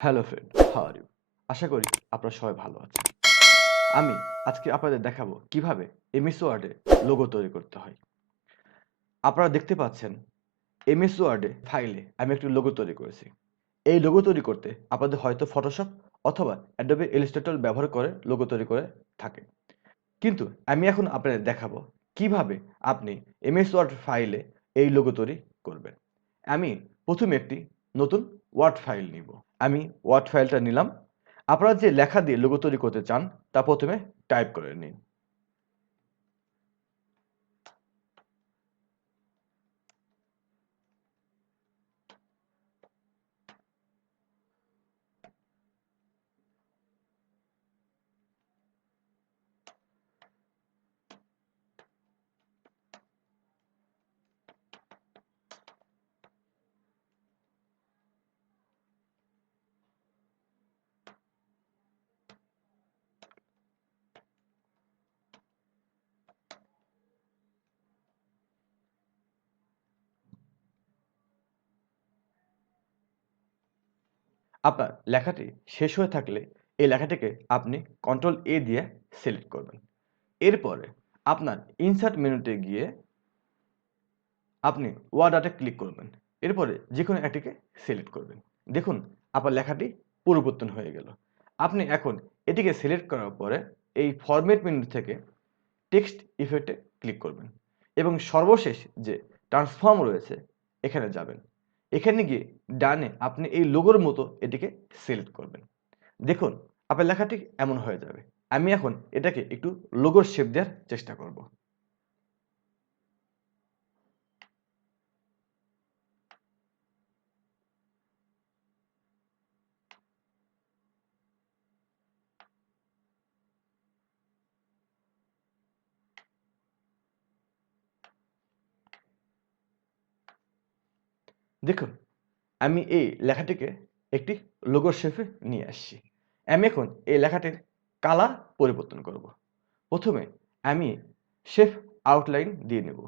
Hello friend, how are you? আশা করি আপনারা সবাই ভালো আছেন। আমি আজকে আপনাদের দেখাবো কিভাবে এমএস ওয়ার্ডে লোগো তৈরি করতে হয়। আপনারা দেখতে পাচ্ছেন এমএস ওয়ার্ডে ফাইলে আমি একটি লোগো তৈরি করেছি। এই লোগো তৈরি করতে আপনাদের হয়তো ফটোশপ অথবা অ্যাডোবে ইলাস্ট্রেটর ব্যবহার করে লোগো তৈরি করে থাকে। কিন্তু আমি এখন আপনাদের দেখাবো কিভাবে আপনি এমএস ওয়ার্ড ফাইলে এই লোগো তৈরি করবেন। আমি প্রথমে একটি নতুন ওয়ার্ড ফাইল নিব। আমি ওয়ার্ড ফাইলটা নিলাম। আপনারা যে লেখা দিয়ে লোগো তৈরি করতে চান তা প্রথমে টাইপ করে নিন। আপনার লেখাটি শেষ হয়ে থাকলে এই লেখাটিকে আপনি কন্ট্রোল এ দিয়ে সিলেক্ট করবেন। এরপরে আপনার ইনসার্ট মেনুতে গিয়ে আপনি ওয়ার্ড আর্টে ক্লিক করবেন। এরপরে যেকোনো একটিকে সিলেক্ট করবেন। দেখুন আপনার লেখাটি পরিবর্তন হয়ে গেল। আপনি এখন এটিকে সিলেক্ট করার পরে এই ফরম্যাট মেনু থেকে টেক্সট ইফেক্টে ক্লিক করবেন এবং সর্বশেষ যে ট্রান্সফর্ম রয়েছে এখানে যাবেন। এখানে গিয়ে ডানে আপনি এই লোগোর মতো এটিকে সিলেক্ট করবেন। দেখুন আপনার লেখাটি এমন হয়ে যাবে। আমি এখন এটাকে একটু লোগোর শেপ দেওয়ার চেষ্টা করব। দেখুন আমি এই লেখাটিকে একটি লোগোর শেপে নিয়ে আসছি। আমি এখন এই লেখাটির কালার পরিবর্তন করব। প্রথমে আমি শেপ আউটলাইন দিয়ে নেব।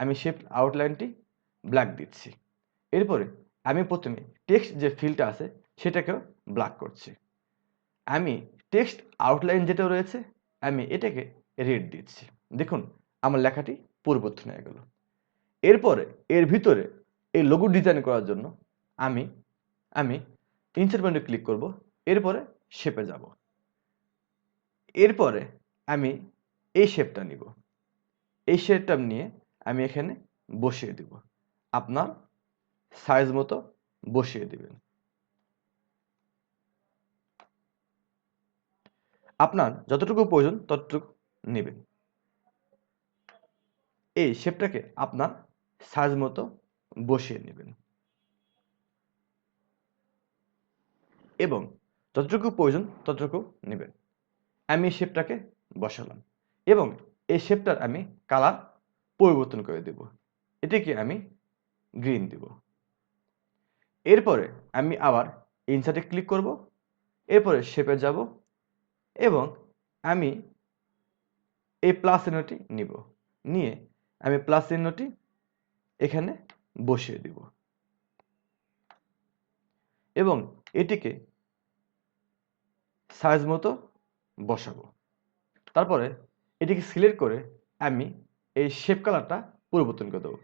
আমি শেপ আউটলাইনটি ব্ল্যাক দিচ্ছি। এরপরে আমি প্রথমে টেক্সট যে ফিল্ডটা আছে সেটাকেও ব্ল্যাক করছি। আমি টেক্সট আউটলাইন যেটা রয়েছে আমি এটাকে রেড দিচ্ছি। দেখুন আমার লেখাটি পরিবর্তন হয়ে গেল। এরপরে এর ভিতরে এই লোগো ডিজাইন করার জন্য আমি আমি ইনসার্ট মেনুতে ক্লিক করব। এরপরে শেপে যাব। এরপরে আমি এই শেপটা নিব। এই শেপটা নিয়ে আমি এখানে বসিয়ে দিব। আপনার সাইজ মতো বসিয়ে দিবেন। আপনার যতটুকু প্রয়োজন ততটুকু নেবেন। এই শেপটাকে আপনার সাইজ মতো বসিয়ে নেবেন এবং যতটুকু প্রয়োজন ততটুকু নেবেন। আমি এই শেপটাকে বসালাম এবং এই শেপটার আমি কালার পরিবর্তন করে দেব। এটিকে আমি গ্রিন দেব। এরপরে আমি আবার ইনসার্টে ক্লিক করব। এরপরে শেপে যাব এবং আমি এই প্লাস চিহ্নটি নিব। নিয়ে আমি প্লাস চিহ্নটি এখানে বসিয়ে দিব এবং এটিকে সাইজ মতো বসাবো। তারপরে এটিকে সিলেক্ট করে আমি এই শেপ কালারটা পরিবর্তন করে দেবো।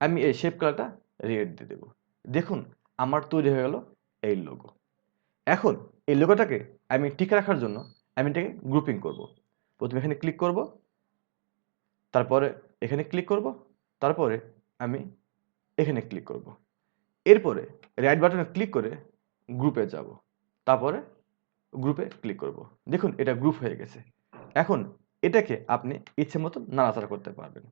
আমি এই শেপ কালারটা রেড দিয়ে দেবো। দেখুন আমার তৈরি হয়ে গেল এই লোগো। এখন এই লোগোটাকে আমি ঠিক রাখার জন্য আমি এটাকে গ্রুপিং করব। প্রথমে এখানে ক্লিক করব, তারপরে এখানে ক্লিক করব, তারপরে আমি এখানে ক্লিক করব। এরপরে রাইট বাটনে ক্লিক করে গ্রুপে যাব। তারপরে গ্রুপে ক্লিক করব। দেখুন এটা গ্রুপ হয়ে গেছে। এখন এটাকে আপনি ইচ্ছে মতো নাড়াচাড়া করতে পারবেন।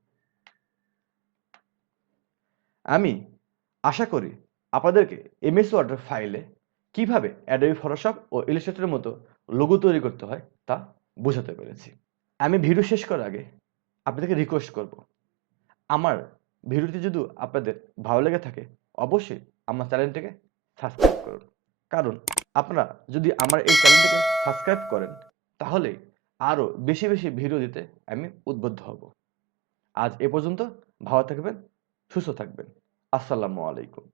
আমি আশা করি আপনাদেরকে এমএস ওয়ার্ড ফাইলে কিভাবে অ্যাডোবি ফটোশপ ও ইলাস্ট্রেটরের মতো লোগো তৈরি করতে হয় তা বোঝাতে পেরেছি। আমি ভিডিও শেষ করার আগে আপনাদেরকে রিকোয়েস্ট করব, আমার ভিডিওটি যদি আপনাদের ভালো লেগে থাকে অবশ্যই আমার চ্যানেলটিকে সাবস্ক্রাইব করুন। কারণ আপনারা যদি আমার এই চ্যানেলটিকে সাবস্ক্রাইব করেন তাহলে আরও বেশি বেশি ভিডিও দিতে আমি উদ্বুদ্ধ হব। আজ এ পর্যন্ত। ভালো থাকবেন, সুস্থ থাকবেন। আসসালামু আলাইকুম।